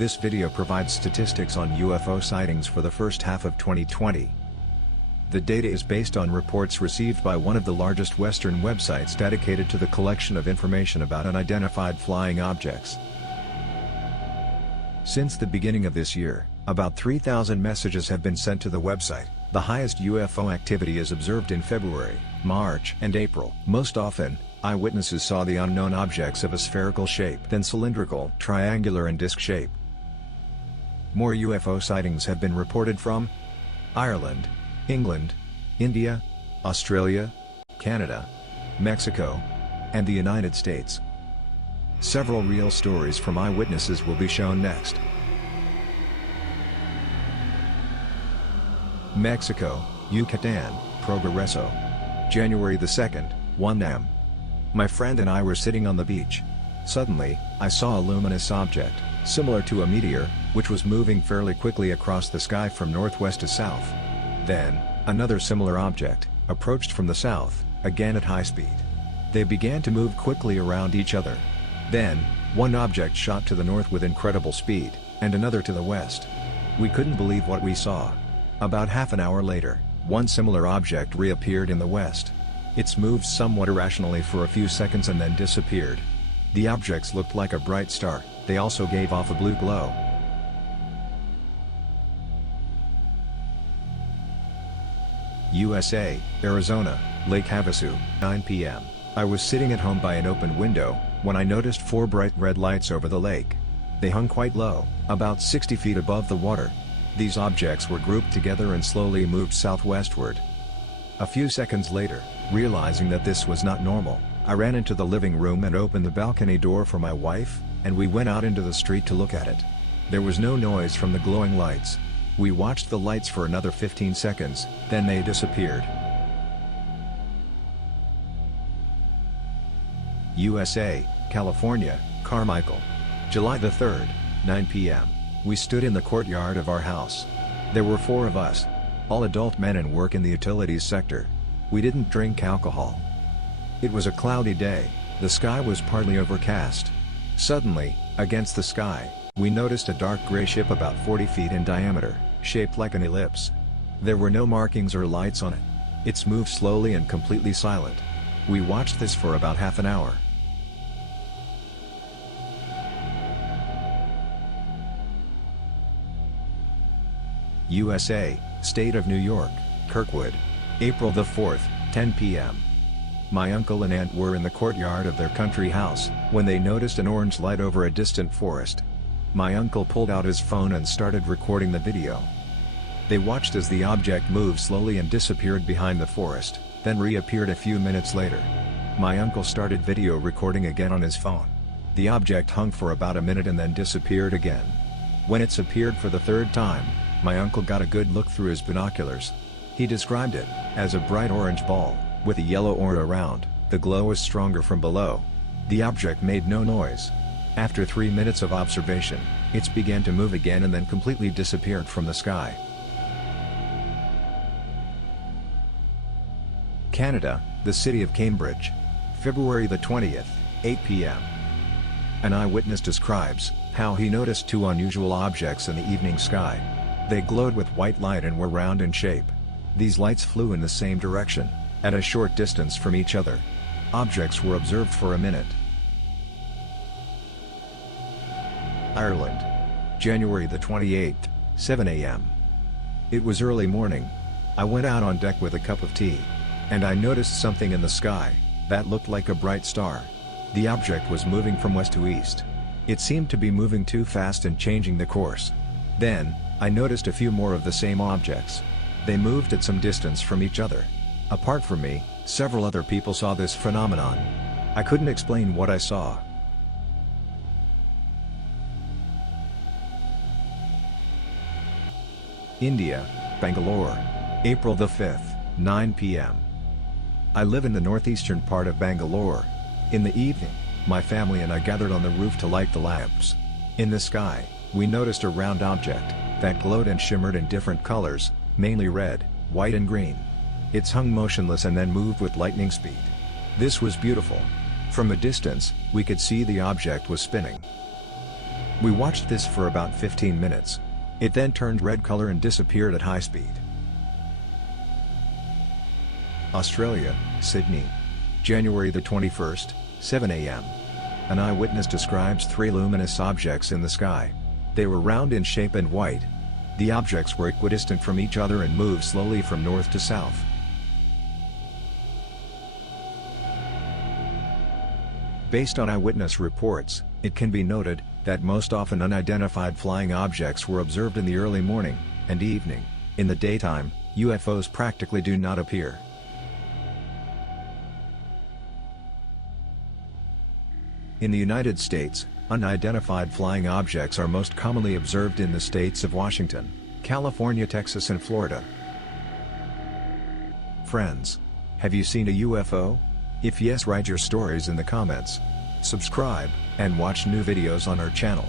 This video provides statistics on UFO sightings for the first half of 2020. The data is based on reports received by one of the largest Western websites dedicated to the collection of information about unidentified flying objects. Since the beginning of this year, about 3,000 messages have been sent to the website. The highest UFO activity is observed in February, March, and April. Most often, eyewitnesses saw the unknown objects of a spherical shape, then cylindrical, triangular, and disc shape. More UFO sightings have been reported from Ireland, England, India, Australia, Canada, Mexico, and the United States. Several real stories from eyewitnesses will be shown next. Mexico, Yucatan, Progreso. January the 2nd, 1 am. My friend and I were sitting on the beach. Suddenly, I saw a luminous object, similar to a meteor, which was moving fairly quickly across the sky from northwest to south. Then, another similar object approached from the south, again at high speed. They began to move quickly around each other. Then, one object shot to the north with incredible speed, and another to the west. We couldn't believe what we saw. About half an hour later, one similar object reappeared in the west. It moved somewhat irrationally for a few seconds and then disappeared. The objects looked like a bright star. They also gave off a blue glow. USA, Arizona, Lake Havasu, 9 p.m. I was sitting at home by an open window, when I noticed 4 bright red lights over the lake. They hung quite low, about 60 feet above the water. These objects were grouped together and slowly moved southwestward. A few seconds later, realizing that this was not normal, I ran into the living room and opened the balcony door for my wife, and we went out into the street to look at it. There was no noise from the glowing lights. We watched the lights for another 15 seconds, then they disappeared. USA, California, Carmichael. July the 3rd, 9 p.m. We stood in the courtyard of our house. There were 4 of us. All adult men and work in the utilities sector. We didn't drink alcohol. It was a cloudy day. The sky was partly overcast. Suddenly, against the sky, we noticed a dark gray ship about 40 feet in diameter, shaped like an ellipse. There were no markings or lights on it. It moved slowly and completely silent. We watched this for about half an hour. USA, State of New York, Kirkwood. April the 4th, 10 p.m. My uncle and aunt were in the courtyard of their country house, when they noticed an orange light over a distant forest. My uncle pulled out his phone and started recording the video. They watched as the object moved slowly and disappeared behind the forest, then reappeared a few minutes later. My uncle started video recording again on his phone. The object hung for about a minute and then disappeared again. When it's appeared for the 3rd time, my uncle got a good look through his binoculars. He described it as a bright orange ball, with a yellow aura around. The glow was stronger from below. The object made no noise. After 3 minutes of observation, it began to move again and then completely disappeared from the sky. Canada, the city of Cambridge. February the 20th, 8 p.m. An eyewitness describes how he noticed 2 unusual objects in the evening sky. They glowed with white light and were round in shape. These lights flew in the same direction, at a short distance from each other. Objects were observed for a minute. Ireland. January the 28th, 7 a.m. It was early morning. I went out on deck with a cup of tea, and I noticed something in the sky that looked like a bright star. The object was moving from west to east. It seemed to be moving too fast and changing the course. Then, I noticed a few more of the same objects. They moved at some distance from each other. Apart from me, several other people saw this phenomenon. I couldn't explain what I saw. India, Bangalore. April the 5th, 9 p.m. I live in the northeastern part of Bangalore. In the evening, my family and I gathered on the roof to light the lamps. In the sky, we noticed a round object that glowed and shimmered in different colors, mainly red, white and green. It hung motionless and then moved with lightning speed. This was beautiful. From a distance, we could see the object was spinning. We watched this for about 15 minutes. It then turned red color and disappeared at high speed. Australia, Sydney. January the 21st, 7 a.m. An eyewitness describes 3 luminous objects in the sky. They were round in shape and white. The objects were equidistant from each other and moved slowly from north to south. Based on eyewitness reports, it can be noted that most often unidentified flying objects were observed in the early morning and evening. In the daytime, UFOs practically do not appear. In the United States, unidentified flying objects are most commonly observed in the states of Washington, California, Texas, and Florida. Friends, have you seen a UFO? If yes, write your stories in the comments. Subscribe, and watch new videos on our channel.